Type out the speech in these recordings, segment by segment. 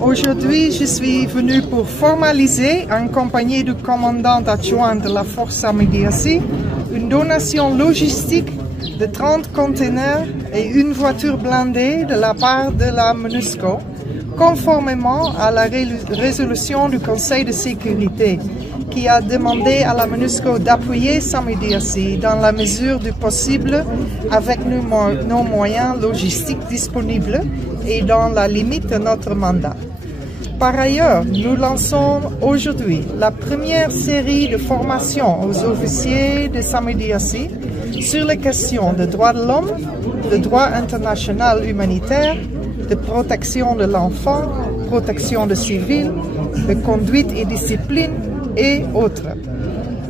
Aujourd'hui, je suis venu pour formaliser, en compagnie du commandant adjoint de la force Samediassi, une donation logistique de 30 conteneurs et une voiture blindée de la part de la MONUSCO, conformément à la résolution du Conseil de sécurité qui a demandé à la MONUSCO d'appuyer Samediassi dans la mesure du possible avec nos moyens logistiques disponibles et dans la limite de notre mandat. Par ailleurs, nous lançons aujourd'hui la première série de formations aux officiers de Samediassi sur les questions de droits de l'homme, de droit international humanitaire, de protection de l'enfant, protection des civils, de conduite et discipline et autres.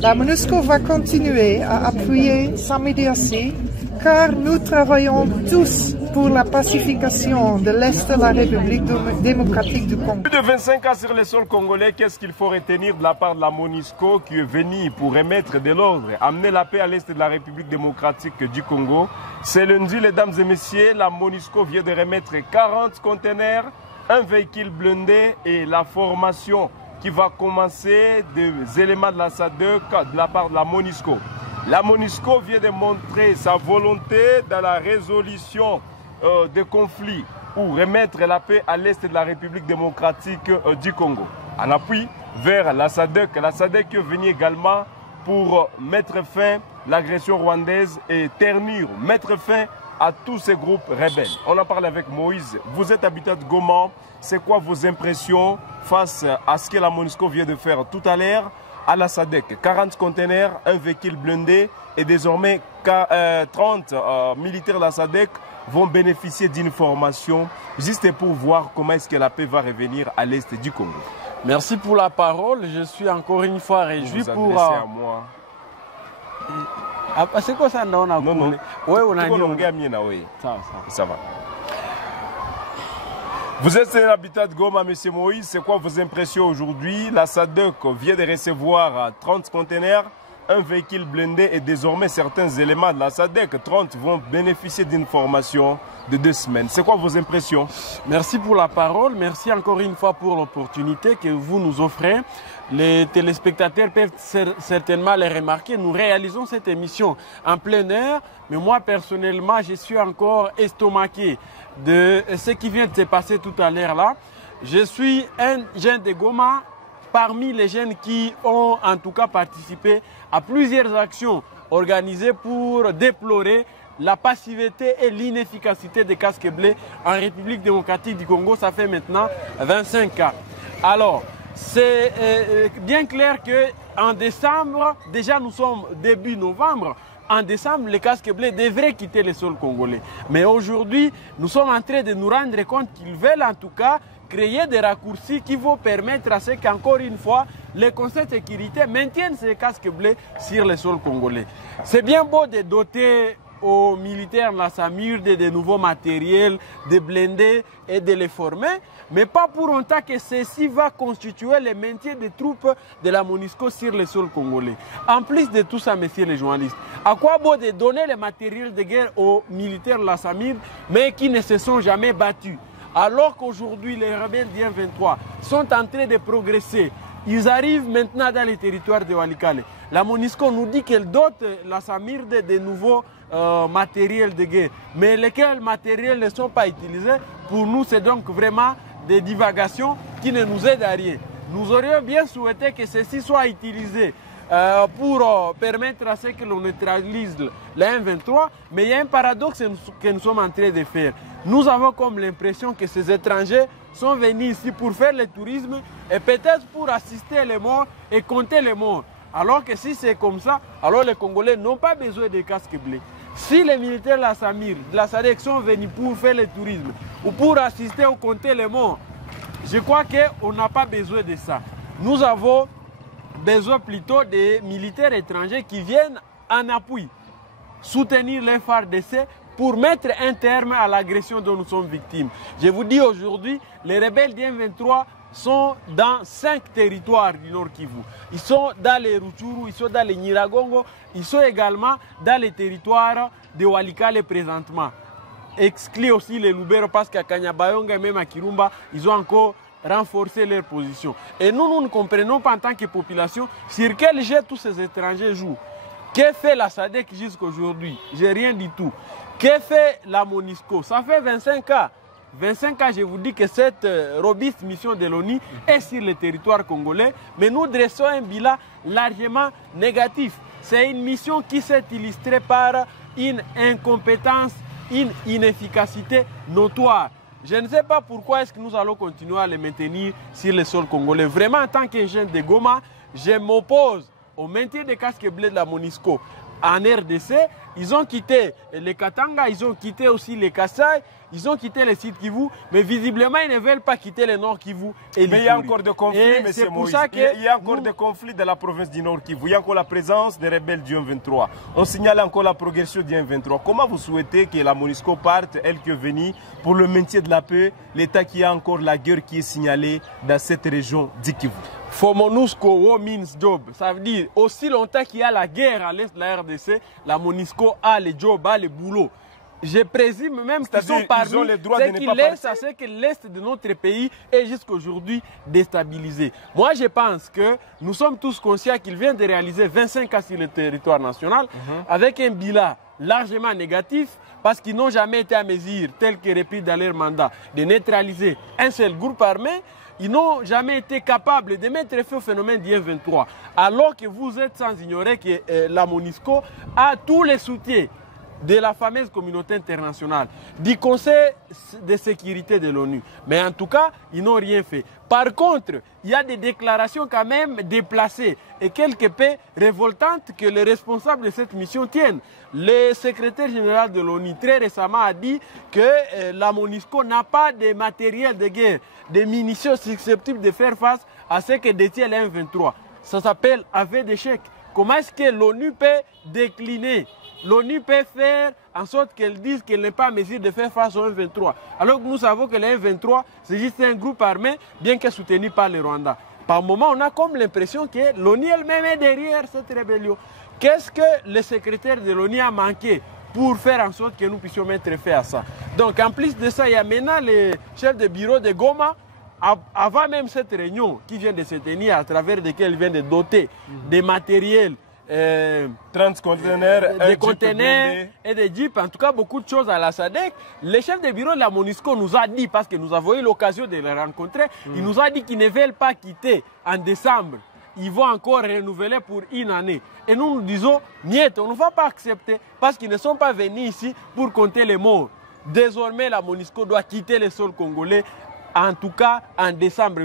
La MONUSCO va continuer à appuyer Samediassi car nous travaillons tous pour la pacification de l'Est de la République démocratique du Congo. Plus de 25 ans sur le sol congolais, qu'est-ce qu'il faut retenir de la part de la MONUSCO qui est venue pour remettre de l'ordre, amener la paix à l'Est de la République démocratique du Congo? C'est lundi, mesdames et messieurs, la MONUSCO vient de remettre 40 conteneurs, un véhicule blindé et la formation qui va commencer des éléments de la SADC de la part de la MONUSCO. La MONUSCO vient de montrer sa volonté dans la résolution des conflits ou remettre la paix à l'Est de la République démocratique du Congo. En appui vers la SADC est venue également pour mettre fin à l'agression rwandaise et ternir, mettre fin à tous ces groupes rebelles. On en parle avec Moïse. Vous êtes habitant de Goma. C'est quoi vos impressions face à ce que la MONUSCO vient de faire tout à l'heure à la SADC? 40 conteneurs, un véhicule blindé et désormais 30 militaires de la SADC vont bénéficier d'une formation juste pour voir comment est-ce que la paix va revenir à l'Est du Congo. Merci pour la parole. Je suis encore une fois réjoui pour... à moi. C'est quoi ça? Non, non. Oui, on a dit. Ça va. Vous êtes un habitant de Goma, M. Moïse. C'est quoi vos impressions aujourd'hui? La SADC vient de recevoir 30 conteneurs, un véhicule blindé et désormais certains éléments de la SADC, 30, vont bénéficier d'une formation de 2 semaines. C'est quoi vos impressions? Merci pour la parole. Merci encore une fois pour l'opportunité que vous nous offrez. Les téléspectateurs peuvent certainement les remarquer. Nous réalisons cette émission en plein air, mais moi personnellement, je suis encore estomaqué de ce qui vient de se passer tout à l'heure là. Je suis un jeune de Goma, parmi les jeunes qui ont en tout cas participé à plusieurs actions organisées pour déplorer la passivité et l'inefficacité des casques bleus en République démocratique du Congo. Ça fait maintenant 25 ans. Alors, c'est bien clair qu'en décembre, déjà nous sommes début novembre, en décembre, les casques bleus devraient quitter le sol congolais. Mais aujourd'hui, nous sommes en train de nous rendre compte qu'ils veulent en tout cas créer des raccourcis qui vont permettre à ce qu'encore une fois, les conseils de sécurité maintiennent ces casques bleus sur le sol congolais. C'est bien beau de doter aux militaires de la SAMUR de nouveaux matériels, de blindés et de les former, mais pas pour autant que ceci va constituer le maintien des troupes de la MONUSCO sur le sol congolais. En plus de tout ça, messieurs les journalistes, à quoi bon de donner le matériel de guerre aux militaires de la SAMUR, mais qui ne se sont jamais battus? Alors qu'aujourd'hui, les rebelles du M23 sont en train de progresser, ils arrivent maintenant dans les territoires de Walikale. La MONUSCO nous dit qu'elle dote la SAMUR de nouveaux matériels de guerre, mais lesquels matériels ne sont pas utilisés. Pour nous, c'est donc vraiment des divagations qui ne nous aident à rien. Nous aurions bien souhaité que ceci soit utilisé pour permettre à ce que l'on neutralise le M23, mais il y a un paradoxe que nous sommes en train de faire. Nous avons comme l'impression que ces étrangers sont venus ici pour faire le tourisme et peut-être pour assister les morts et compter les morts. Alors que si c'est comme ça, alors les Congolais n'ont pas besoin de casques bleus. Si les militaires de la SAMUR, de la SADC sont venus pour faire le tourisme ou pour assister ou compter les morts, je crois qu'on n'a pas besoin de ça. Nous avons besoin plutôt des militaires étrangers qui viennent en appui, soutenir les FARDC pour mettre un terme à l'agression dont nous sommes victimes. Je vous dis aujourd'hui, les rebelles du M23 sont dans 5 territoires du Nord Kivu. Ils sont dans les Rutshuru, ils sont dans les Nyiragongo, ils sont également dans les territoires de Walikale présentement. exclut aussi les Lubero parce qu'à Kanyabayonga et même à Kirumba, ils ont encore renforcer leur position. Et nous ne comprenons pas en tant que population sur quel jet tous ces étrangers jouent. Que fait la SADC jusqu'à aujourd'hui? J'ai rien du tout. Que fait la MONUSCO? Ça fait 25 ans. 25 ans, je vous dis que cette robuste mission de l'ONU est sur le territoire congolais, mais nous dressons un bilan largement négatif. C'est une mission qui s'est illustrée par une incompétence, une inefficacité notoire. Je ne sais pas pourquoi est-ce que nous allons continuer à les maintenir sur le sol congolais. Vraiment, en tant que jeune de Goma, je m'oppose au maintien des casques bleus de la MONUSCO en RDC. Ils ont quitté les Katanga, ils ont quitté aussi les Kassai, ils ont quitté les Sud Kivu, mais visiblement, ils ne veulent pas quitter le Nord Kivu. Et mais il y a encore des conflits, M. Moïse. Il y a encore des conflits dans la province du Nord Kivu. Il y a encore la présence des rebelles du M23. On signale encore la progression du M23. Comment vous souhaitez que la MONUSCO parte, elle qui est venue, pour le maintien de la paix, l'État qui a encore la guerre qui est signalée dans cette région du Kivu? For MONUSCO means job. Ça veut dire, aussi longtemps qu'il y a la guerre à l'est de la RDC, la MONUSCO a le job, a le boulot. Je présume même qu'ils sont parmi ceux qui laissent à ce que l'est de notre pays est jusqu'à aujourd'hui déstabilisé. Moi, je pense que nous sommes tous conscients qu'ils viennent de réaliser 25 ans sur le territoire national avec un bilan largement négatif parce qu'ils n'ont jamais été à mesure, tel que répété dans leur mandat, de neutraliser un seul groupe armé. Ils n'ont jamais été capables de mettre fin au phénomène du M23. Alors que vous êtes sans ignorer que la MONUSCO a tous les soutiens de la fameuse communauté internationale, du Conseil de sécurité de l'ONU. Mais en tout cas, ils n'ont rien fait. Par contre, il y a des déclarations quand même déplacées et quelque peu révoltantes que les responsables de cette mission tiennent. Le secrétaire général de l'ONU très récemment a dit que la MONUSCO n'a pas de matériel de guerre, de munitions susceptibles de faire face à ce que détient le M23. Ça s'appelle aveu d'échec. Comment est-ce que l'ONU peut décliner? L'ONU peut faire en sorte qu'elle dise qu'elle n'est pas en mesure de faire face au M23. Alors que nous savons que le M23, c'est juste un groupe armé, bien que soutenu par le Rwanda. Par moment, on a comme l'impression que l'ONU elle-même est derrière cette rébellion. Qu'est-ce que le secrétaire de l'ONU a manqué pour faire en sorte que nous puissions mettre fin à ça? Donc, en plus de ça, il y a maintenant le chef de bureau de Goma, avant même cette réunion qui vient de se tenir, à travers laquelle il vient de doter des matériels, 30 conteneurs, des conteneurs et des jeeps, en tout cas beaucoup de choses à la SADC. Le chef de bureau de la MONUSCO nous a dit, parce que nous avons eu l'occasion de le rencontrer, il nous a dit qu'ils ne veulent pas quitter en décembre. Ils vont encore renouveler pour une année. Et nous nous disons, niet, on ne va pas accepter, parce qu'ils ne sont pas venus ici pour compter les morts. Désormais, la MONUSCO doit quitter le sol congolais, en tout cas en décembre.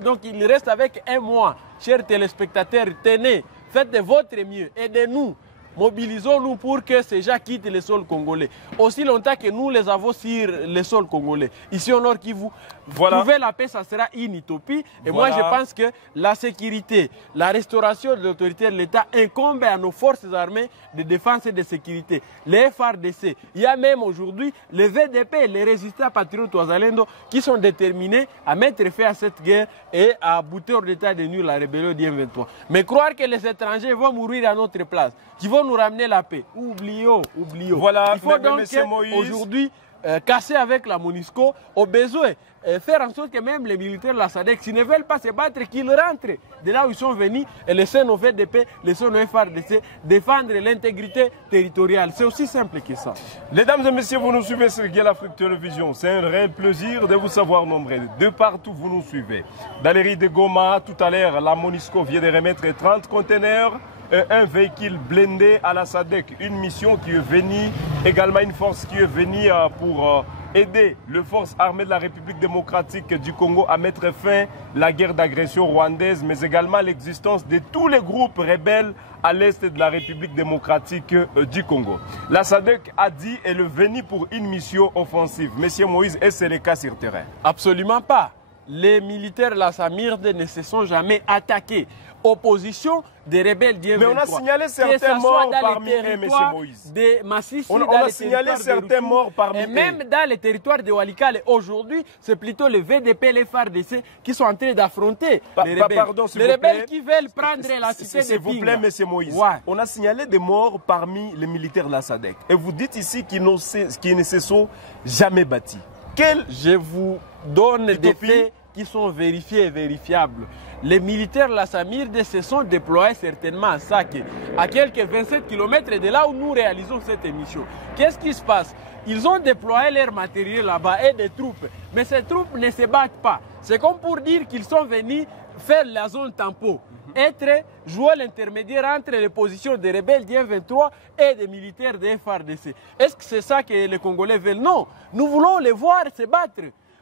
Donc il reste avec un mois. Chers téléspectateurs, tenez, faites de votre mieux, aidez-nous, mobilisons-nous pour que ces gens quittent le sol congolais. Aussi longtemps que nous les avons sur le sol congolais. Ici au Nord Kivu, trouver la paix, ça sera une utopie. Et moi, je pense que la sécurité, la restauration de l'autorité de l'État incombe à nos forces armées de défense et de sécurité. Les FARDC, il y a même aujourd'hui les VDP, les résistants patriotes Ouazalendo, qui sont déterminés à mettre fin à cette guerre et à aboutir d'état de nuire la rébellion du M23. Mais croire que les étrangers vont mourir à notre place, qui vont nous ramener la paix, oublions. Voilà, il faut donc aujourd'hui casser avec la MONUSCO, au besoin, faire en sorte que même les militaires de la SADC, s'ils ne veulent pas se battre, qu'ils rentrent de là où ils sont venus et laisser nos VDP, laisser nos FARDC défendre l'intégrité territoriale. C'est aussi simple que ça. Mesdames et messieurs, vous nous suivez sur Gueule Afrique Télévision. C'est un réel plaisir de vous savoir nombreux. De partout, vous nous suivez. Dans les rues de Goma, tout à l'heure, la MONUSCO vient de remettre 30 conteneurs. Un véhicule blindé à la SADC, une mission qui est venue, également une force qui est venue pour aider les forces armées de la République démocratique du Congo à mettre fin à la guerre d'agression rwandaise, mais également l'existence de tous les groupes rebelles à l'est de la République démocratique du Congo. La SADC a dit qu'elle est venue pour une mission offensive. Monsieur Moïse, est-ce le cas sur terrain? Absolument pas. les militaires de la Samirde ne se sont jamais attaqués. Opposition des rebelles d'I23. Mais on a signalé certains morts parmi eux, M. Moïse. On a signalé certains morts parmi eux. Et même dans les territoires de Walikale, aujourd'hui, c'est plutôt le VDP et les FARDC qui sont en train d'affronter les rebelles. Les rebelles qui veulent prendre la cité de S'il vous plaît, M. Moïse. Ouais. On a signalé des morts parmi les militaires de la SADC. Et vous dites ici qu'ils ne se sont jamais battus. Je vous donne des faits qui sont vérifiés et vérifiables. Les militaires de la Samirde se sont déployés certainement à Sake, à quelques 27 km de là où nous réalisons cette émission. Qu'est-ce qui se passe? Ils ont déployé leur matériel là-bas et des troupes. Mais ces troupes ne se battent pas. C'est comme pour dire qu'ils sont venus faire la zone tampon. Jouer l'intermédiaire entre les positions des rebelles d'I23 et des militaires de FARDC. Est-ce que c'est ça que les Congolais veulent? Non. Nous voulons les voir se battre.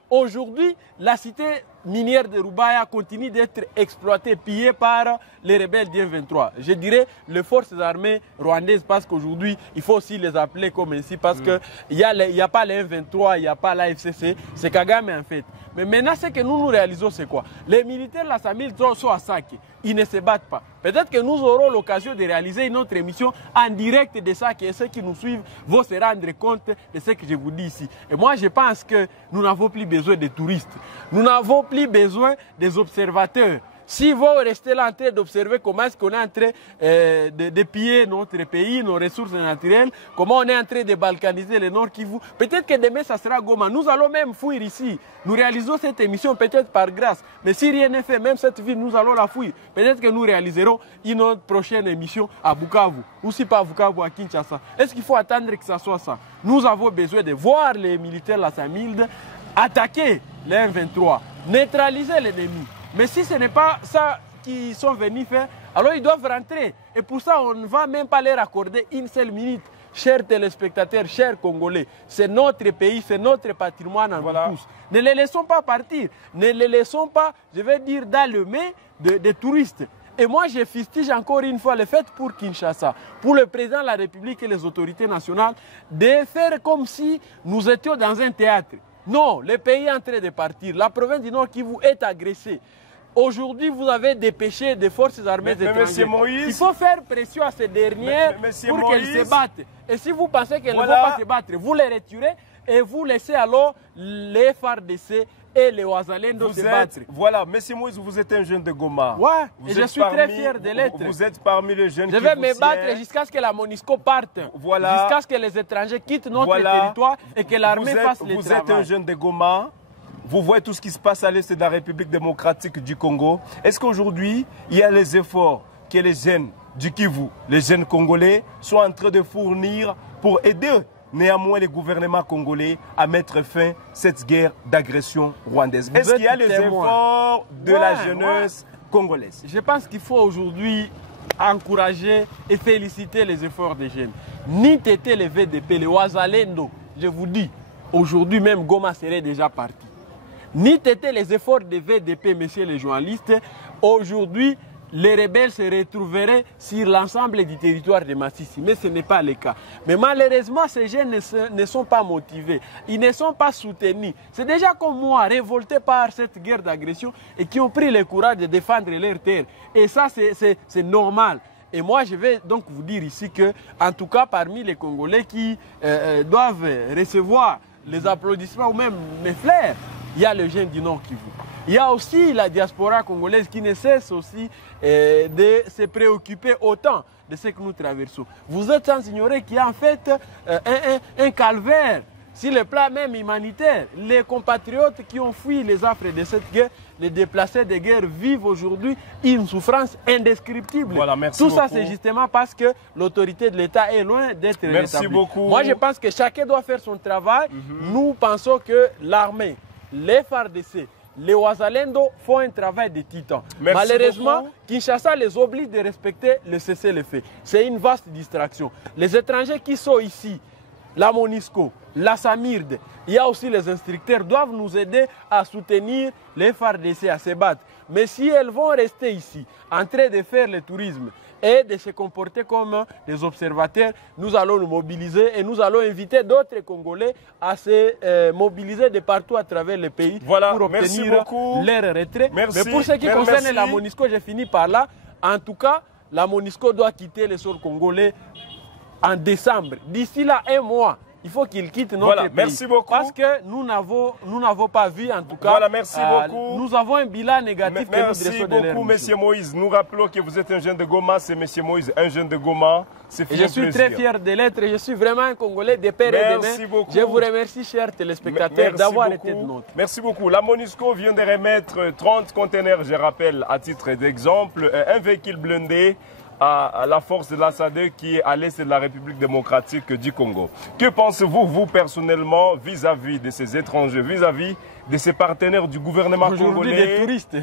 Aujourd'hui, la cité minière de Rubaya continue d'être exploitée, pillée par les rebelles d'I23. Je dirais les forces armées rwandaises, parce qu'aujourd'hui, il faut aussi les appeler comme ainsi, parce qu'il n'y a pas les M23, il n'y a pas la FCC, c'est Kagame en fait. Mais maintenant, ce que nous réalisons, c'est quoi? Les militaires de la Samirde sont à Sake, ils ne se battent pas. Peut-être que nous aurons l'occasion de réaliser une autre émission en direct de Sake, et ceux qui nous suivent vont se rendre compte de ce que je vous dis ici. Et moi, je pense que nous n'avons plus besoin de touristes. Nous n'avons plus besoin des observateurs. Si vous restez là en train d'observer comment est-ce qu'on est en train de piller notre pays, nos ressources naturelles, comment on est en train de balkaniser le Nord Kivu, peut-être que demain ça sera Goma. Nous allons même fuir ici. Nous réalisons cette émission peut-être par grâce. Mais si rien n'est fait, même cette ville, nous allons la fuir. Peut-être que nous réaliserons une autre prochaine émission à Bukavu. Ou si pas à Bukavu, à Kinshasa. Est-ce qu'il faut attendre que ça soit ça? Nous avons besoin de voir les militaires de la Samirde attaquer les M23, neutraliser l'ennemi. Mais si ce n'est pas ça qu'ils sont venus faire, alors ils doivent rentrer. Et pour ça, on ne va même pas leur accorder une seule minute. Chers téléspectateurs, chers Congolais, c'est notre pays, c'est notre patrimoine en tous. Ne les laissons pas partir. Ne les laissons pas, je vais dire, dans le main des touristes. Et moi, je fustige encore une fois le fait pour Kinshasa, pour le président de la République et les autorités nationales, de faire comme si nous étions dans un théâtre. Non, le pays est en train de partir. La province du Nord Kivu est agressée. Aujourd'hui, vous avez dépêché des forces armées étrangères. Il faut faire pression à ces dernières pour qu'elles se battent. Et si vous pensez qu'elles ne vont pas se battre, vous les retirez et vous laissez alors les FARDC et les Ouazalendo se battre. Voilà, M. Moïse, vous êtes un jeune de Goma. Ouais, et je suis très fier de l'être. Vous êtes parmi les jeunes qui Je vais me battre jusqu'à ce que la MONUSCO parte. Voilà. Jusqu'à ce que les étrangers quittent notre territoire et que l'armée fasse le travail. Vous êtes un jeune de Goma. Vous voyez tout ce qui se passe à l'est de la République démocratique du Congo. Est-ce qu'aujourd'hui, il y a les efforts que les jeunes du Kivu, les jeunes Congolais, sont en train de fournir pour aider néanmoins les gouvernements congolais à mettre fin à cette guerre d'agression rwandaise? Est-ce qu'il y a les efforts de la jeunesse congolaise? Je pense qu'il faut aujourd'hui encourager et féliciter les efforts des jeunes. Ni Tété, les VDP, les Ouazalendo, je vous dis, aujourd'hui même Goma serait déjà parti. Ni Tété les efforts des VDP, messieurs les journalistes, aujourd'hui les rebelles se retrouveraient sur l'ensemble du territoire de Massissi. Mais ce n'est pas le cas. Mais malheureusement, ces jeunes ne sont pas motivés. Ils ne sont pas soutenus. C'est déjà comme moi, révoltés par cette guerre d'agression et qui ont pris le courage de défendre leur terre. Et ça, c'est normal. Et moi, je vais donc vous dire ici que, en tout cas, parmi les Congolais qui doivent recevoir les applaudissements ou même les fleurs, il y a le jeune du Nord Kivu. Il y a aussi la diaspora congolaise qui ne cesse aussi de se préoccuper autant de ce que nous traversons. Vous êtes sans ignorer qu'il y a en fait un calvaire sur le plan même humanitaire. Les compatriotes qui ont fui les affres de cette guerre, les déplacés de guerre, vivent aujourd'hui une souffrance indescriptible. Voilà, merci Tout beaucoup. ça, c'est justement parce que l'autorité de l'État est loin d'être rétablie. Merci beaucoup. Moi, je pense que chacun doit faire son travail. Nous pensons que l'armée, les FARDC, les Ouazalendo font un travail de titan. Malheureusement, beaucoup. Kinshasa les oblige de respecter le cessez-le-feu. C'est une vaste distraction. Les étrangers qui sont ici, la MONUSCO, la Samirde, il y a aussi les instructeurs, doivent nous aider à soutenir les FARDC à se battre. Mais si elles vont rester ici, en train de faire le tourisme, et de se comporter comme des observateurs. Nous allons nous mobiliser et nous allons inviter d'autres Congolais à se mobiliser de partout à travers le pays pour obtenir leur retrait. Mais pour ce qui concerne la MONUSCO, j'ai fini par là. En tout cas, la MONUSCO doit quitter le sol congolais en décembre. D'ici là, un mois, il faut qu'il quitte notre pays. Merci beaucoup. Parce que nous n'avons pas vu, en tout cas. Voilà, merci beaucoup. Nous avons un bilan négatif que nous dressons de l'air. Merci beaucoup, M. Moïse. Nous rappelons que vous êtes un jeune de Goma. C'est M. Moïse, un jeune de Goma. Je suis très fier de l'être. Je suis vraiment un Congolais de père et de mère. Je vous remercie, chers téléspectateurs, d'avoir été de nôtre. Merci beaucoup. La MONUSCO vient de remettre 30 conteneurs, je rappelle, à titre d'exemple, un véhicule blindé à la force de la SADC qui est à l'est de la République démocratique du Congo. Que pensez-vous, vous, personnellement, vis-à-vis de ces étrangers, vis-à-vis de ces partenaires du gouvernement congolais, des touristes.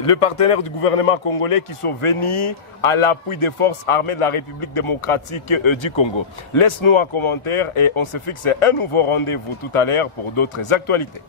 Les partenaires du gouvernement congolais qui sont venus à l'appui des forces armées de la République démocratique du Congo? Laisse-nous un commentaire et on se fixe un nouveau rendez-vous tout à l'heure pour d'autres actualités.